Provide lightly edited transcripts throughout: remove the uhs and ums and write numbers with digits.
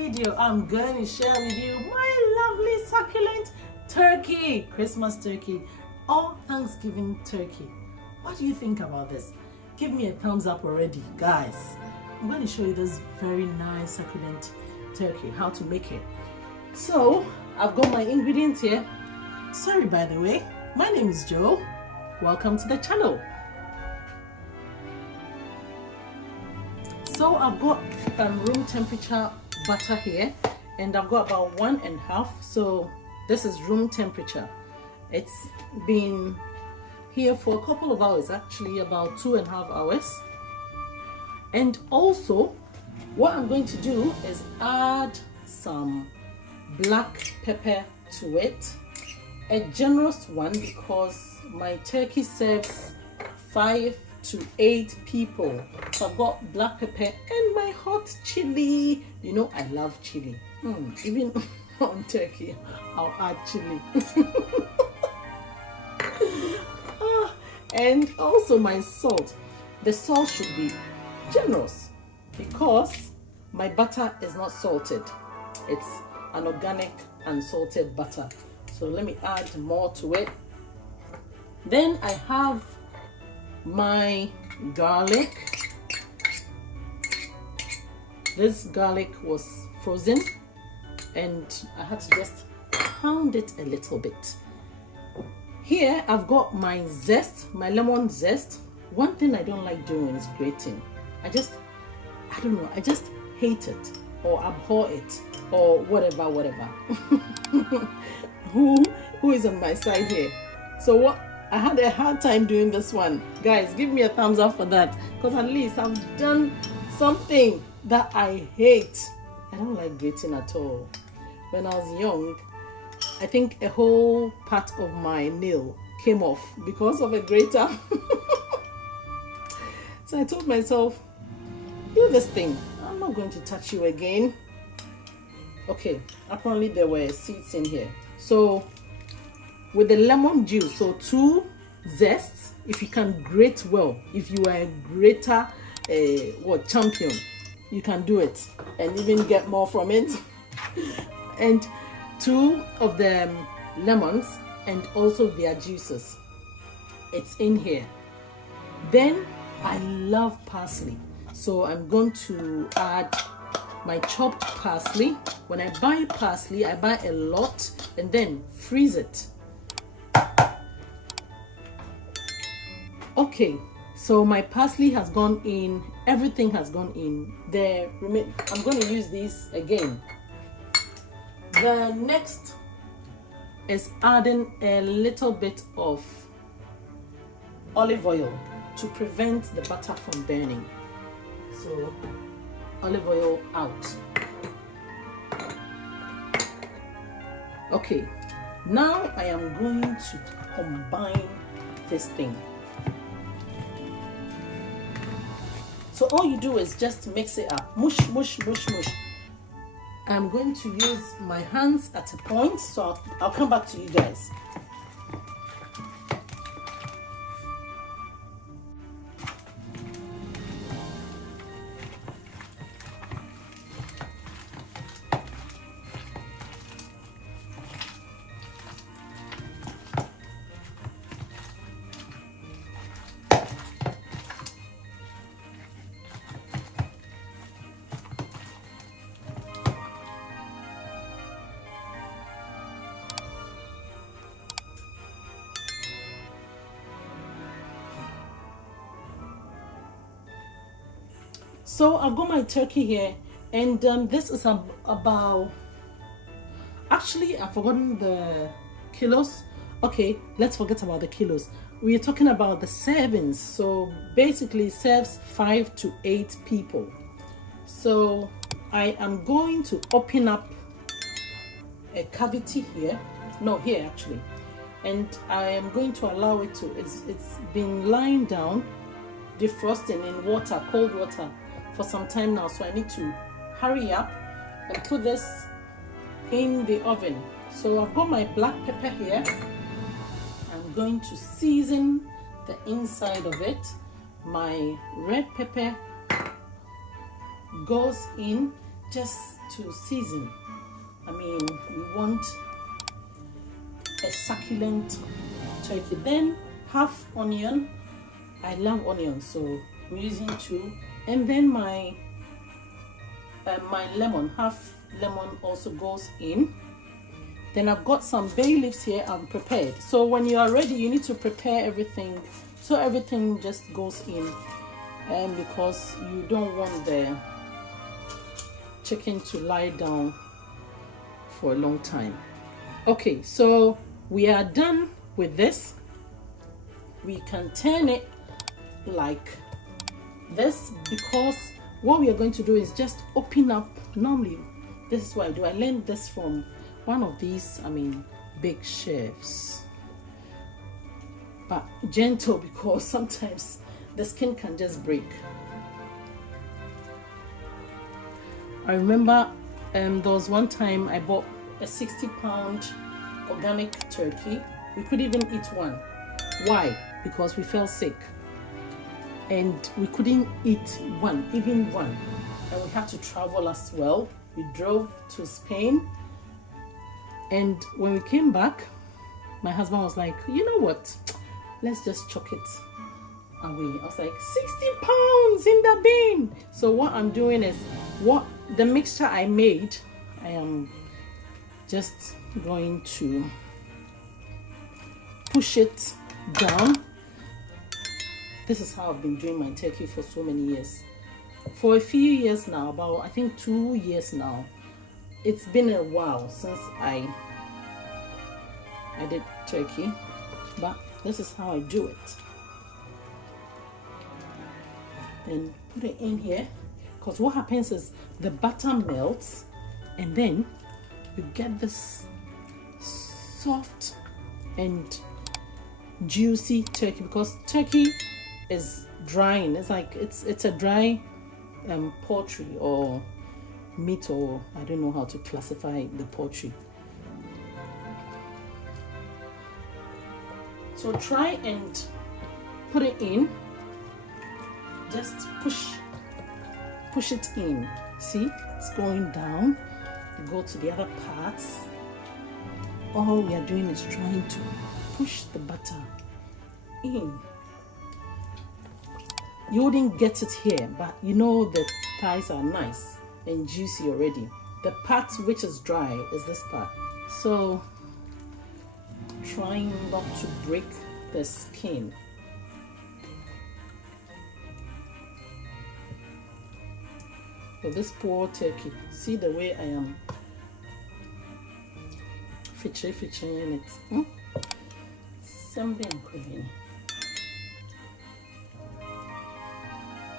video, I'm going to share with you my lovely succulent turkey, Christmas turkey or Thanksgiving turkey. What do you think about this? Give me a thumbs up already, guys. I'm going to show you this very nice succulent turkey, how to make it. So, I've got my ingredients here. Sorry, by the way, my name is Jo. Welcome to the channel. So I've got room temperature butter here, and I've got about 1.5. So this is room temperature. It's been here for a couple of hours, actually about 2.5 hours. And also what I'm going to do is add some black pepper to it, a generous one, because my turkey serves 5 to 8 people. So I've got black pepper and my hot chili. You know I love chili. Even on turkey I'll add chili. And also my salt. The salt should be generous because my butter is not salted. It's an organic unsalted butter. So let me add more to it. Then I have my garlic. This garlic was frozen and I had to just pound it a little bit. Here I've got my zest, my lemon zest. One thing I don't like doing is grating. I just hate it or abhor it or whatever. Who is on my side here? So what? I had a hard time doing this one. Guys, give me a thumbs up for that, because at least I've done something that I hate. I don't like grating at all. When I was young, I think a whole part of my nail came off because of a grater. So I told myself, do this thing. I'm not going to touch you again. Okay, apparently there were seeds in here. So with the lemon juice, so 2 zests, if you can grate well, if you are a grater champion, you can do it and even get more from it. And 2 of the lemons and also their juices, it's in here. Then I love parsley, so I'm going to add my chopped parsley. When I buy parsley, I buy a lot and then freeze it. Okay, so my parsley has gone in, everything has gone in. I'm going to use these again. The next is adding a little bit of olive oil to prevent the butter from burning. So olive oil out. Okay, now I am going to combine this thing. So all you do is just mix it up. Mush. I'm going to use my hands at a point, so I'll come back to you guys. So I've got my turkey here, and this is about, actually I've forgotten the kilos. Okay, let's forget about the kilos. We're talking about the servings. So basically it serves 5 to 8 people. So I am going to open up a cavity here, here actually, and I am going to allow it to, it's been lying down defrosting in water, cold water, for some time now, so I need to hurry up and put this in the oven. So I've got my black pepper here. I'm going to season the inside of it. My red pepper goes in just to season. I mean, we want a succulent turkey. Then half onion. I love onions, so I'm using 2. And then my lemon, half lemon also goes in. Then I've got some bay leaves here. I'm prepared. So when you are ready, you need to prepare everything so everything just goes in, and because you don't want the chicken to lie down for a long time. Okay, so we are done with this. We can turn it like this, because what we are going to do is just open up. Normally this is what I do. I learned this from one of these, big chefs, but gentle, because sometimes the skin can just break. I remember there was one time I bought a 60-pound organic turkey. We could even eat one. Why? Because we fell sick and we couldn't eat even one, and we had to travel as well. We drove to Spain, and when we came back, my husband was like, you know what, let's just chuck it away. I was like, 60 pounds in the bin. So what I'm doing is, what the mixture I made, I am just going to push it down. This is how I've been doing my turkey for so many years. For a few years now, about I think 2 years now. It's been a while since I did turkey, but this is how I do it. Then put it in here, because what happens is the butter melts, and then you get this soft and juicy turkey, because turkey is drying. It's like it's a dry poultry or meat, or I don't know how to classify the poultry. So try and put it in. Just push it in. See, it's going down. You go to the other parts. All we are doing is trying to push the butter in. You wouldn't get it here, but you know the thighs are nice and juicy already. The part which is dry is this part. So trying not to break the skin. For this poor turkey, see the way I am featuring it. Something crazy.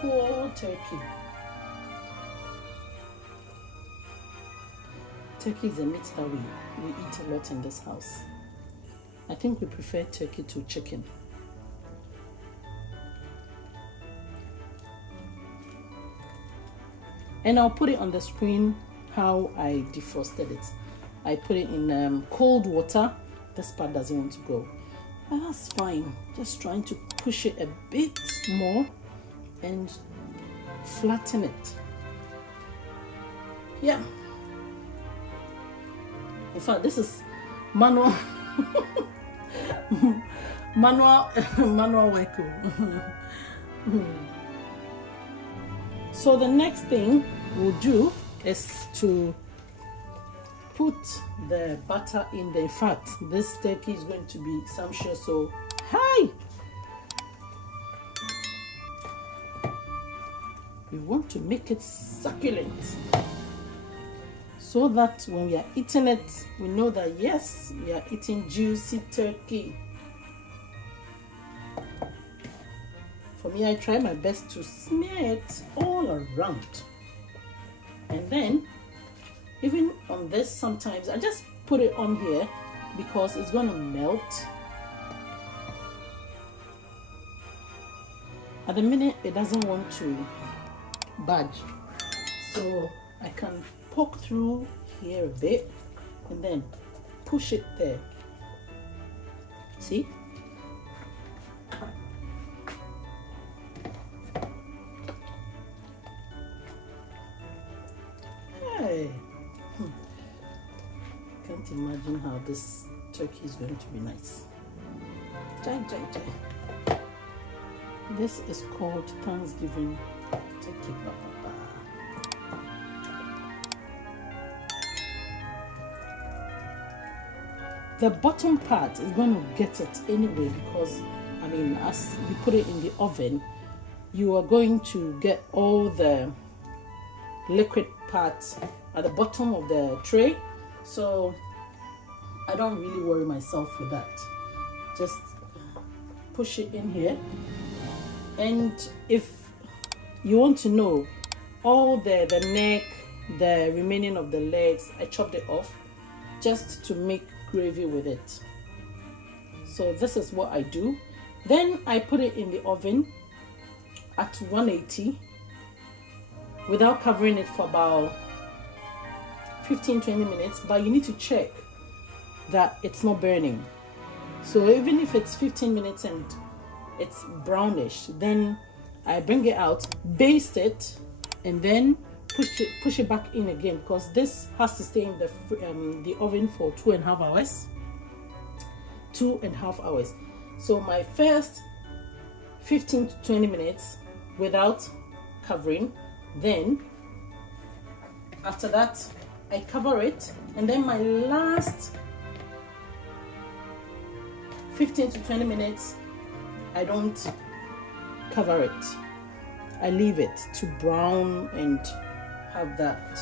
Poor turkey. Turkey is a meat that we eat a lot in this house. I think we prefer turkey to chicken. And I'll put it on the screen how I defrosted it. I put it in cold water. This part doesn't want to go, but that's fine. Just trying to push it a bit more and flatten it. Yeah. In fact, this is manual manual work. So the next thing we'll do is to put the butter in there. In fact, this turkey is going to be sumptuous. So hi, we want to make it succulent, so that when we are eating it, we know that yes, we are eating juicy turkey. For me, I try my best to smear it all around. And then, even on this, sometimes I just put it on here because it's going to melt. At the minute, it doesn't want to budge. So I can poke through here a bit and then push it there. See? Hey. can't imagine how this turkey is going to be nice. This is called Thanksgiving turkey. The bottom part is going to get it anyway, because I mean, as you put it in the oven, you are going to get all the liquid parts at the bottom of the tray. So I don't really worry myself with that. Just push it in here. And if you want to know, all the neck, the remaining of the legs, I chopped it off just to make gravy with it. So this is what I do. Then I put it in the oven at 180 without covering it for about 15-20 minutes, but you need to check that it's not burning. So even if it's 15 minutes and it's brownish, then I bring it out, baste it, and then push it back in again, because this has to stay in the oven for 2.5 hours. 2.5 hours. So my first 15 to 20 minutes without covering, then after that I cover it, and then my last 15 to 20 minutes I don't cover it. I leave it to brown and have that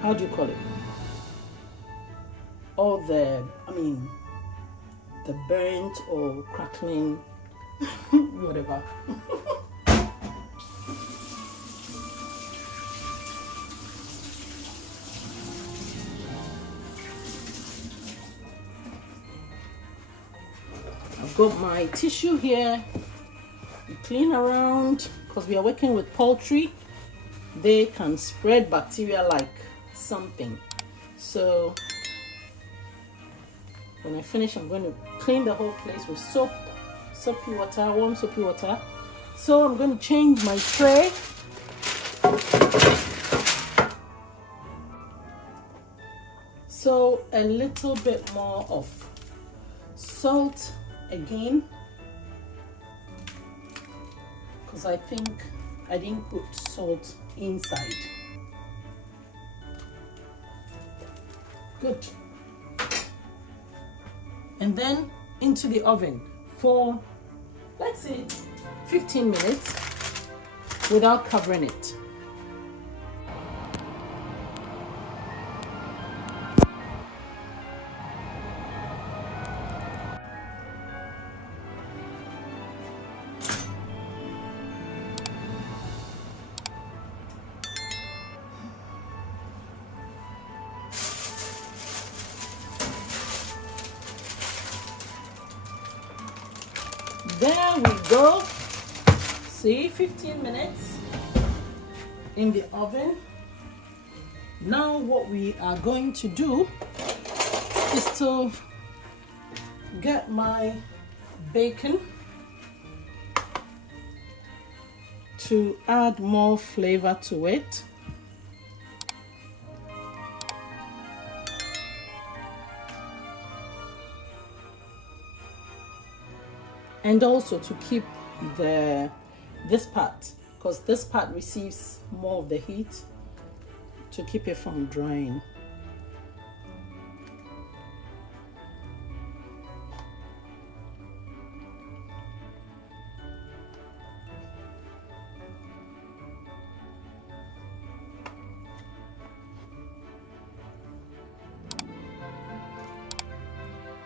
how do you call it, all the, I mean, the burnt or crackling whatever. I've got my tissue here. You clean around, because we are working with poultry. They can spread bacteria like something. So when I finish, I'm going to clean the whole place with soapy water, warm soapy water. So I'm going to change my tray. So a little bit more of salt again, because I think I didn't put salt inside. Good. And then into the oven for, let's say, 15 minutes without covering it. There we go. See, 15 minutes in the oven. Now what we are going to do is to get my bacon to add more flavor to it. And also to keep this part, because this part receives more of the heat, to keep it from drying.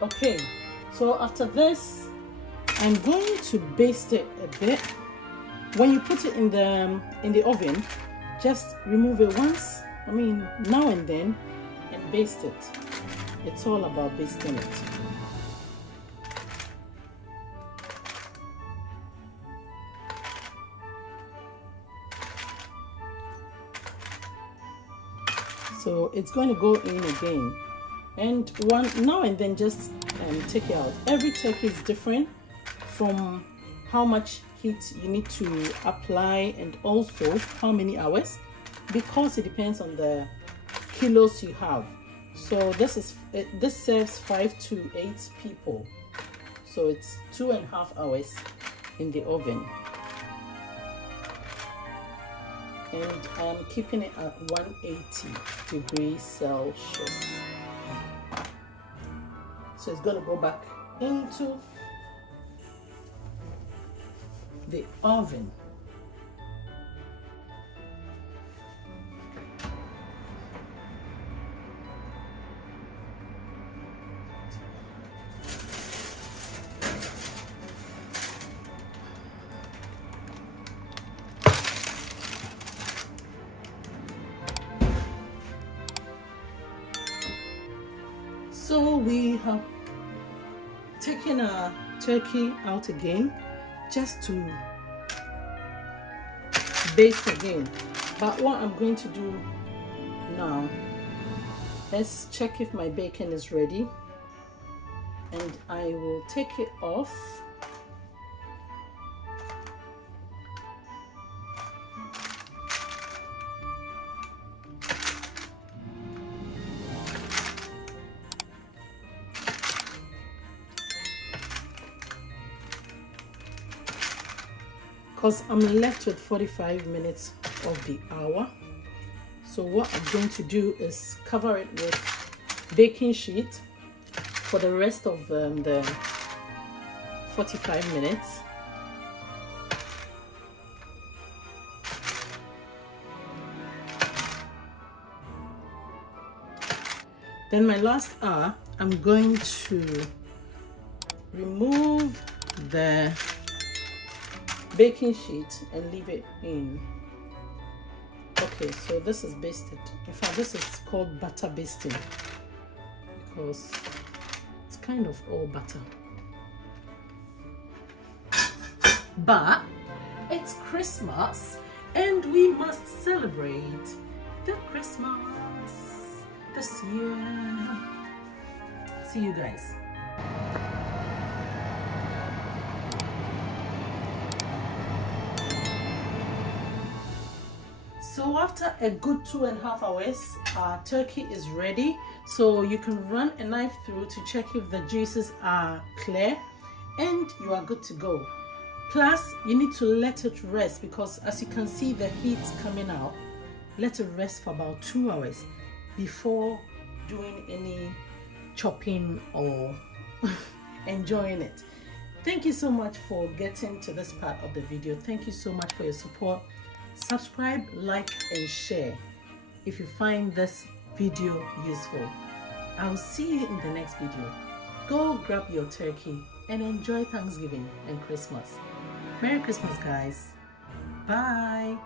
Okay, so after this, I'm going to baste it a bit. When you put it in the oven, just remove it once, now and then, and baste it. It's all about basting it. So it's going to go in again, and now and then just take it out. Every turkey is different from how much heat you need to apply, and also how many hours, because it depends on the kilos you have. So this serves 5 to 8 people. So it's 2.5 hours in the oven. And I'm keeping it at 180 degrees Celsius. So it's going to go back into the oven. So we have taken our turkey out again just to bake again. But what I'm going to do now, let's check if my bacon is ready, and I will take it off. Because I'm left with 45 minutes of the hour. So what I'm going to do is cover it with baking sheet for the rest of the 45 minutes. Then my last hour, I'm going to remove the baking sheet and leave it in. Okay, so this is basted. In fact, this is called butter basting because it's kind of all butter. But it's Christmas and we must celebrate the Christmas this year. See you guys. So after a good 2.5 hours, our turkey is ready. So you can run a knife through to check if the juices are clear and you are good to go. Plus, you need to let it rest because as you can see the heat's coming out. Let it rest for about 2 hours before doing any chopping or enjoying it. Thank you so much for getting to this part of the video. Thank you so much for your support. Subscribe, like and share if you find this video useful. I'll see you in the next video. Go grab your turkey and enjoy Thanksgiving and Christmas. Merry Christmas, guys. Bye.